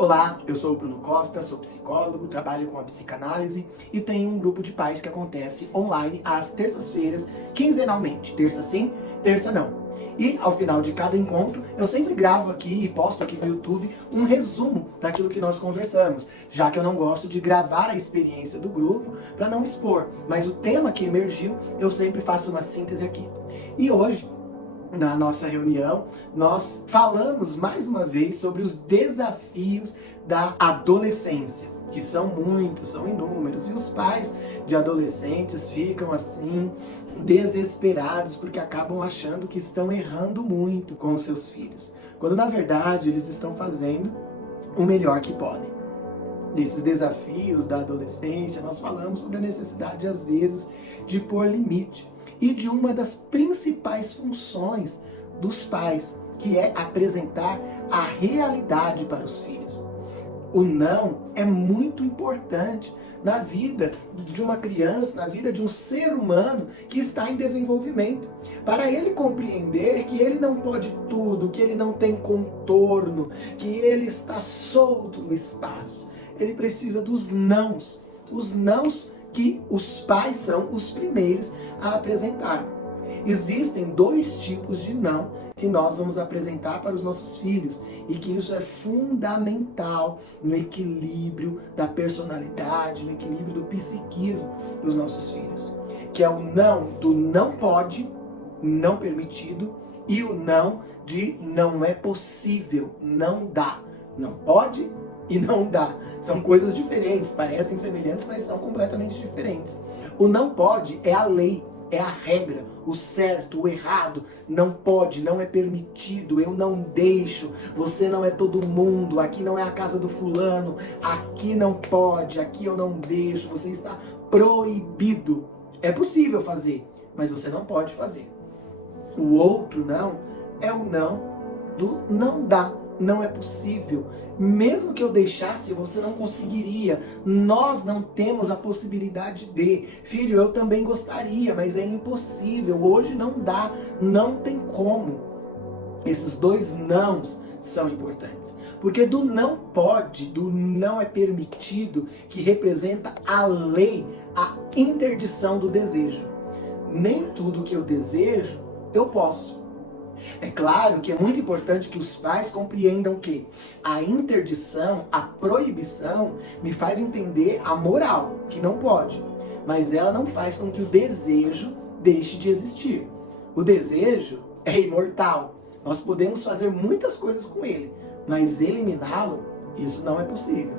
Olá, eu sou o Bruno Costa, sou psicólogo, trabalho com a psicanálise e tenho um grupo de pais que acontece online às terças-feiras, quinzenalmente. Terça sim, terça não. E ao final de cada encontro, eu sempre gravo aqui e posto aqui no YouTube um resumo daquilo que nós conversamos, já que eu não gosto de gravar a experiência do grupo para não expor, mas o tema que emergiu, eu sempre faço uma síntese aqui. E hoje, na nossa reunião, nós falamos mais uma vez sobre os desafios da adolescência, que são muitos, são inúmeros, e os pais de adolescentes ficam assim desesperados porque acabam achando que estão errando muito com os seus filhos, quando na verdade eles estão fazendo o melhor que podem. Desses desafios da adolescência, nós falamos sobre a necessidade, às vezes, de pôr limite e de uma das principais funções dos pais, que é apresentar a realidade para os filhos. O não é muito importante na vida de uma criança, na vida de um ser humano que está em desenvolvimento. Para ele compreender que ele não pode tudo, que ele não tem contorno, que ele está solto no espaço. Ele precisa dos nãos. Os nãos que os pais são os primeiros a apresentar. Existem dois tipos de não que nós vamos apresentar para os nossos filhos e que isso é fundamental no equilíbrio da personalidade, no equilíbrio do psiquismo dos nossos filhos, que é o não do não pode, não permitido, e o não de não é possível, não dá. Não pode e não dá. São coisas diferentes, parecem semelhantes, mas são completamente diferentes. O não pode é a lei, é a regra, o certo, o errado. Não pode, não é permitido, eu não deixo, você não é todo mundo, aqui não é a casa do fulano, aqui não pode, aqui eu não deixo, você está proibido. É possível fazer, mas você não pode fazer. O outro não é o não do não dá. Não é possível. Mesmo que eu deixasse, você não conseguiria. Nós não temos a possibilidade de. Filho, eu também gostaria, mas é impossível. Hoje não dá. Não tem como. Esses dois nãos são importantes. Porque do não pode, do não é permitido, que representa a lei, a interdição do desejo. Nem tudo que eu desejo, eu posso. É claro que é muito importante que os pais compreendam que a interdição, a proibição, me faz entender a moral, que não pode. Mas ela não faz com que o desejo deixe de existir. O desejo é imortal. Nós podemos fazer muitas coisas com ele, mas eliminá-lo, isso não é possível.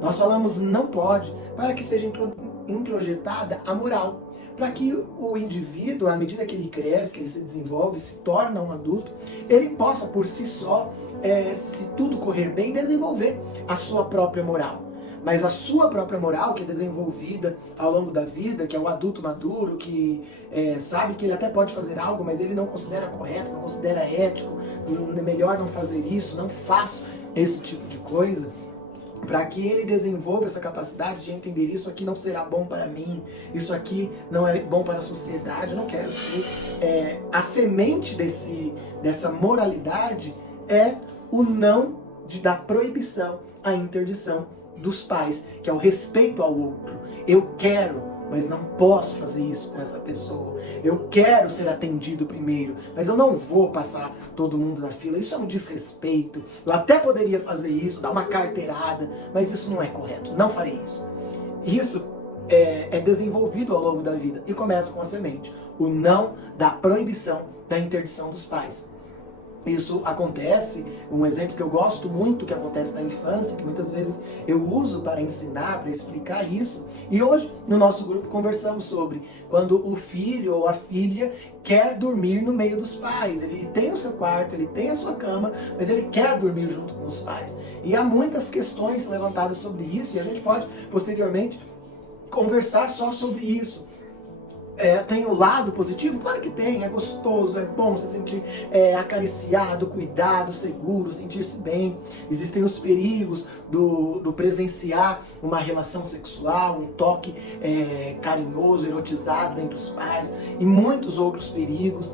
Nós falamos não pode para que seja introjetada a moral. Para que o indivíduo, à medida que ele cresce, que ele se desenvolve, se torna um adulto, ele possa por si só, se tudo correr bem, desenvolver a sua própria moral. Mas a sua própria moral, que é desenvolvida ao longo da vida, que é o adulto maduro, que sabe que ele até pode fazer algo, mas ele não considera correto, não considera ético, é melhor não fazer isso, não faço esse tipo de coisa. Para que ele desenvolva essa capacidade de entender isso aqui não será bom para mim, isso aqui não é bom para a sociedade, eu não quero ser. A semente dessa moralidade é o não da proibição, a interdição dos pais, que é o respeito ao outro. Eu quero, mas não posso fazer isso com essa pessoa. Eu quero ser atendido primeiro, mas eu não vou passar todo mundo na fila. Isso é um desrespeito. Eu até poderia fazer isso, dar uma carteirada, mas isso não é correto. Não farei isso. Isso é desenvolvido ao longo da vida e começa com a semente. O não da proibição, da interdição dos pais. Isso acontece, um exemplo que eu gosto muito que acontece na infância, que muitas vezes eu uso para ensinar, para explicar isso. E hoje, no nosso grupo, conversamos sobre quando o filho ou a filha quer dormir no meio dos pais. Ele tem o seu quarto, ele tem a sua cama, mas ele quer dormir junto com os pais. E há muitas questões levantadas sobre isso, e a gente pode, posteriormente, conversar só sobre isso. Tem o lado positivo? Claro que tem, é gostoso, é bom se sentir acariciado, cuidado, seguro, sentir-se bem. Existem os perigos do presenciar uma relação sexual, um toque carinhoso, erotizado entre os pais e muitos outros perigos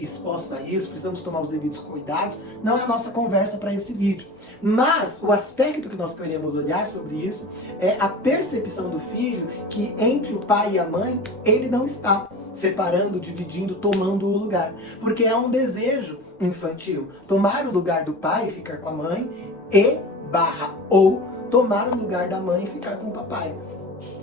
expostos a isso. Precisamos tomar os devidos cuidados. Não é a nossa conversa para esse vídeo. Mas o aspecto que nós queremos olhar sobre isso é a percepção do filho que entre o pai e a mãe, ele não está separando, dividindo, tomando o lugar. Porque é um desejo infantil. Tomar o lugar do pai e ficar com a mãe ou tomar o lugar da mãe e ficar com o papai.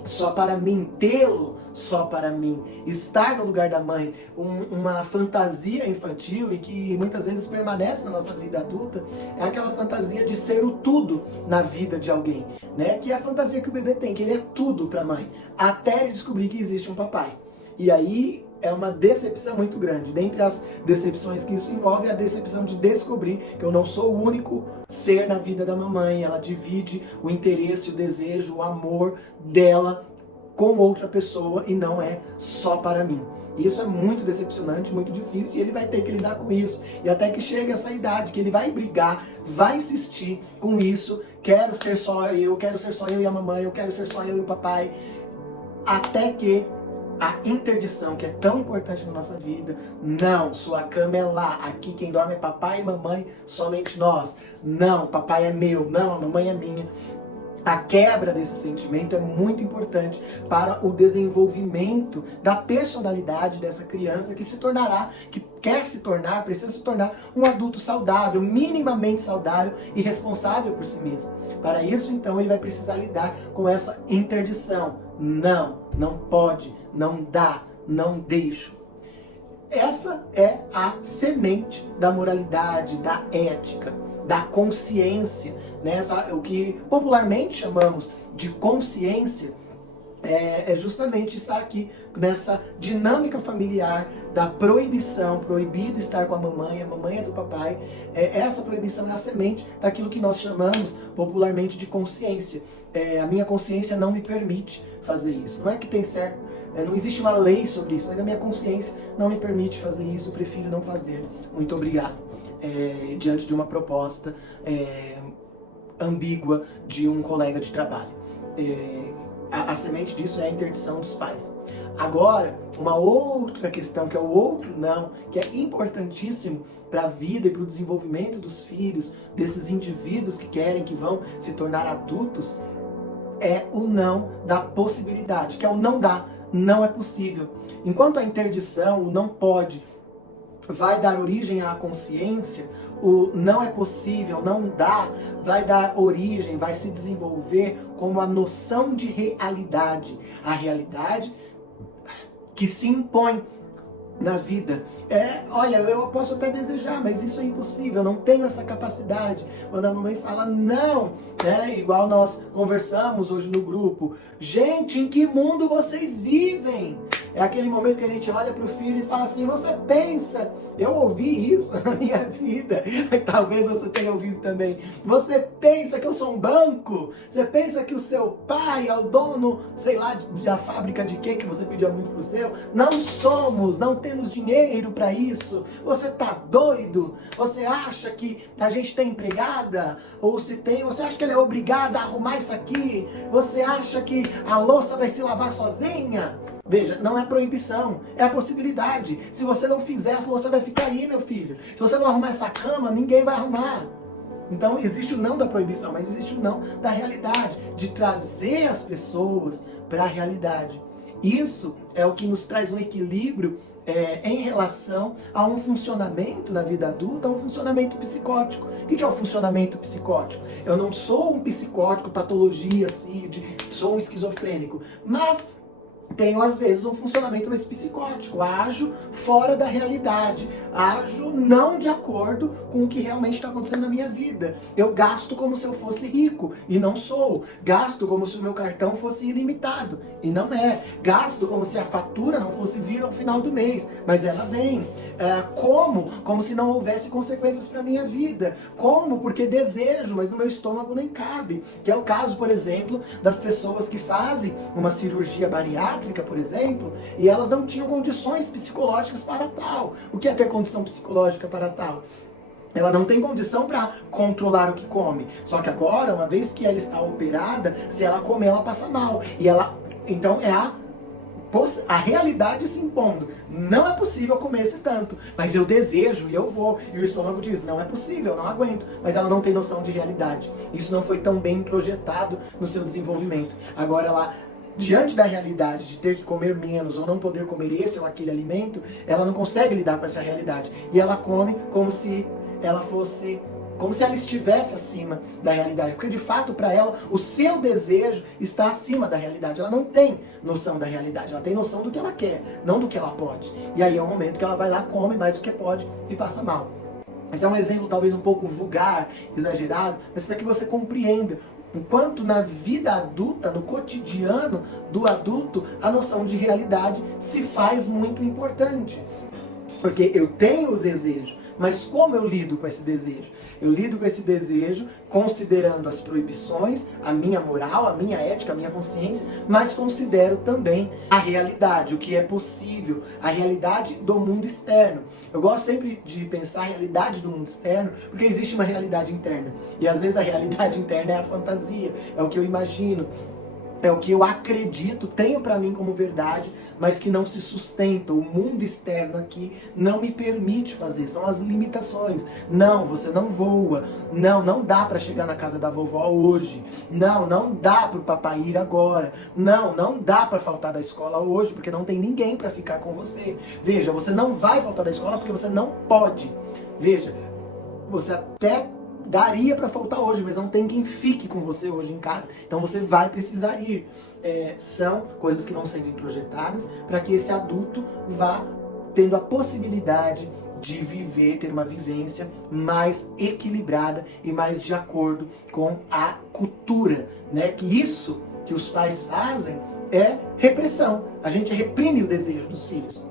Só para mim, tê-lo só para mim, estar no lugar da mãe, uma fantasia infantil e que muitas vezes permanece na nossa vida adulta, é aquela fantasia de ser o tudo na vida de alguém, né? Que é a fantasia que o bebê tem, que ele é tudo para a mãe, até ele descobrir que existe um papai. E aí é uma decepção muito grande. Dentre as decepções que isso envolve, é a decepção de descobrir que eu não sou o único ser na vida da mamãe. Ela divide o interesse, o desejo, o amor dela com outra pessoa e não é só para mim. E isso é muito decepcionante, muito difícil, e ele vai ter que lidar com isso. E até que chegue essa idade, que ele vai brigar, vai insistir com isso. Quero ser só eu e a mamãe, eu quero ser só eu e o papai. Até que a interdição, que é tão importante na nossa vida, não, sua cama é lá, aqui quem dorme é papai e mamãe, somente nós. Não, papai é meu, não, a mamãe é minha. A quebra desse sentimento é muito importante para o desenvolvimento da personalidade dessa criança que quer se tornar, precisa se tornar um adulto saudável, minimamente saudável e responsável por si mesmo. Para isso, então, ele vai precisar lidar com essa interdição. Não pode, não dá, não deixo. Essa é a semente da moralidade, da ética, da consciência, né? O que popularmente chamamos de consciência é justamente estar aqui nessa dinâmica familiar da proibição, proibido estar com a mamãe é do papai. Essa proibição é a semente daquilo que nós chamamos popularmente de consciência. A minha consciência não me permite fazer isso. Não é que tem certo, não existe uma lei sobre isso, mas a minha consciência não me permite fazer isso, eu prefiro não fazer. Muito obrigado. Diante de uma proposta ambígua de um colega de trabalho. A semente disso é a interdição dos pais. Agora, uma outra questão, que é o outro não, que é importantíssimo para a vida e para o desenvolvimento dos filhos, desses indivíduos que querem, que vão se tornar adultos, é o não da possibilidade, que é o não dá, não é possível. Enquanto a interdição, o não pode, vai dar origem à consciência, o não é possível, não dá, vai dar origem, vai se desenvolver como a noção de realidade. A realidade que se impõe na vida. Olha, eu posso até desejar, mas isso é impossível, eu não tenho essa capacidade. Quando a mamãe fala não, igual nós conversamos hoje no grupo, gente, em que mundo vocês vivem? É aquele momento que a gente olha para o filho e fala assim, você pensa, eu ouvi isso na minha vida, talvez você tenha ouvido também, você pensa que eu sou um banco? Você pensa que o seu pai é o dono, sei lá, da fábrica de quê que você pedia muito pro seu? Não somos, não temos dinheiro para isso. Você tá doido? Você acha que a gente tem empregada? Ou se tem, você acha que ela é obrigada a arrumar isso aqui? Você acha que a louça vai se lavar sozinha? Veja, não é proibição, é a possibilidade. Se você não fizer, a louça vai ficar aí, meu filho. Se você não arrumar essa cama, ninguém vai arrumar. Então existe o não da proibição, mas existe o não da realidade, de trazer as pessoas para a realidade. Isso é o que nos traz um equilíbrio em relação a um funcionamento na vida adulta, a um funcionamento psicótico. O que é o funcionamento psicótico? Eu não sou um psicótico, patologia, CID, sou um esquizofrênico, mas tenho às vezes um funcionamento mais psicótico, ajo fora da realidade, ajo não de acordo com o que realmente está acontecendo na minha vida. Eu gasto como se eu fosse rico, e não sou. Gasto como se o meu cartão fosse ilimitado, e não é. Gasto como se a fatura não fosse vir ao final do mês, mas ela vem. Como se não houvesse consequências para a minha vida. Como? Porque desejo, mas no meu estômago nem cabe. Que é o caso, por exemplo, das pessoas que fazem uma cirurgia bariátrica elétrica, por exemplo, e elas não tinham condições psicológicas para tal. O que é ter condição psicológica para tal? Ela não tem condição para controlar o que come. Só que agora, uma vez que ela está operada, se ela comer, ela passa mal. E ela, então é a realidade se impondo. Não é possível comer esse tanto, mas eu desejo e eu vou. E o estômago diz, não é possível, não aguento. Mas ela não tem noção de realidade. Isso não foi tão bem projetado no seu desenvolvimento. Agora ela, diante da realidade de ter que comer menos ou não poder comer esse ou aquele alimento, ela não consegue lidar com essa realidade. E ela come como se ela estivesse acima da realidade, porque de fato para ela o seu desejo está acima da realidade. Ela não tem noção da realidade, ela tem noção do que ela quer, não do que ela pode. E aí é o momento que ela vai lá, come mais do que pode e passa mal. Esse é um exemplo talvez um pouco vulgar, exagerado, mas para que você compreenda o quanto na vida adulta, no cotidiano do adulto, a noção de realidade se faz muito importante. Porque eu tenho o desejo, mas como eu lido com esse desejo? Eu lido com esse desejo considerando as proibições, a minha moral, a minha ética, a minha consciência, mas considero também a realidade, o que é possível, a realidade do mundo externo. Eu gosto sempre de pensar a realidade do mundo externo, porque existe uma realidade interna. E às vezes a realidade interna é a fantasia, é o que eu imagino, é o que eu acredito, tenho para mim como verdade, mas que não se sustenta. O mundo externo aqui não me permite fazer, são as limitações. Não, você não voa. Não, não dá para chegar na casa da vovó hoje. Não, não dá para o papai ir agora. Não, não dá para faltar da escola hoje, porque não tem ninguém para ficar com você. Veja, você não vai faltar da escola porque você não pode. Veja, você até daria para faltar hoje, mas não tem quem fique com você hoje em casa. Então você vai precisar ir. São coisas que vão sendo introjetadas para que esse adulto vá tendo a possibilidade de viver, ter uma vivência mais equilibrada e mais de acordo com a cultura, né? Que isso que os pais fazem é repressão. A gente reprime o desejo dos filhos.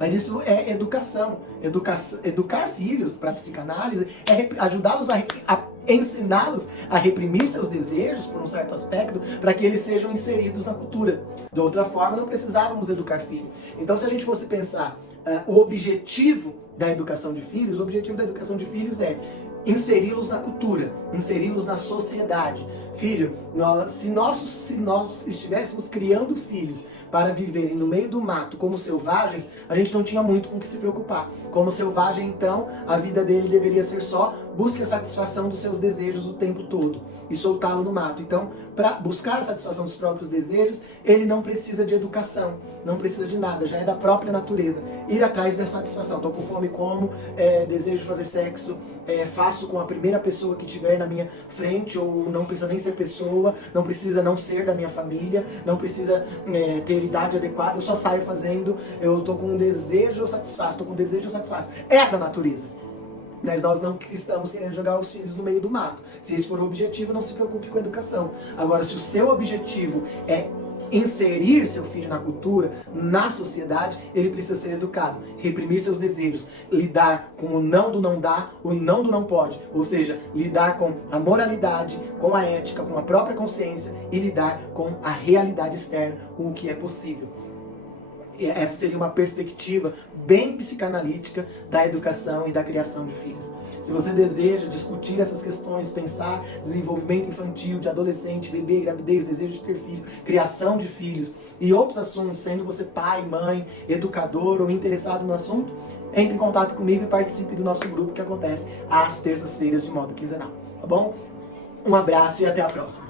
Mas isso é educação. Educar filhos para a psicanálise é ajudá-los a ensiná-los a reprimir seus desejos, por um certo aspecto, para que eles sejam inseridos na cultura. De outra forma, não precisávamos educar filhos. Então, se a gente fosse pensar o objetivo da educação de filhos, o objetivo da educação de filhos é inseri-los na cultura, inseri-los na sociedade. Filho, se nós estivéssemos criando filhos para viverem no meio do mato como selvagens, a gente não tinha muito com o que se preocupar. Como selvagem, então, a vida dele deveria ser só busque a satisfação dos seus desejos o tempo todo e soltá-lo no mato. Então, para buscar a satisfação dos próprios desejos, ele não precisa de educação, não precisa de nada, já é da própria natureza. Ir atrás da satisfação. Estou com fome, como, desejo fazer sexo, faço com a primeira pessoa que tiver na minha frente, ou não precisa nem ser pessoa, não precisa não ser da minha família, não precisa ter idade adequada, eu só saio fazendo, eu estou com um desejo, eu satisfaço, estou com um desejo, eu satisfaço. É da natureza. Mas nós não estamos querendo jogar os filhos no meio do mato. Se esse for o objetivo, não se preocupe com a educação. Agora, se o seu objetivo é inserir seu filho na cultura, na sociedade, ele precisa ser educado, reprimir seus desejos, lidar com o não do não dá, o não do não pode, ou seja, lidar com a moralidade, com a ética, com a própria consciência e lidar com a realidade externa, com o que é possível. Essa seria uma perspectiva bem psicanalítica da educação e da criação de filhos. Se você deseja discutir essas questões, pensar desenvolvimento infantil, de adolescente, bebê, gravidez, desejo de ter filho, criação de filhos e outros assuntos, sendo você pai, mãe, educador ou interessado no assunto, entre em contato comigo e participe do nosso grupo que acontece às terças-feiras de modo quinzenal, tá bom? Um abraço e até a próxima.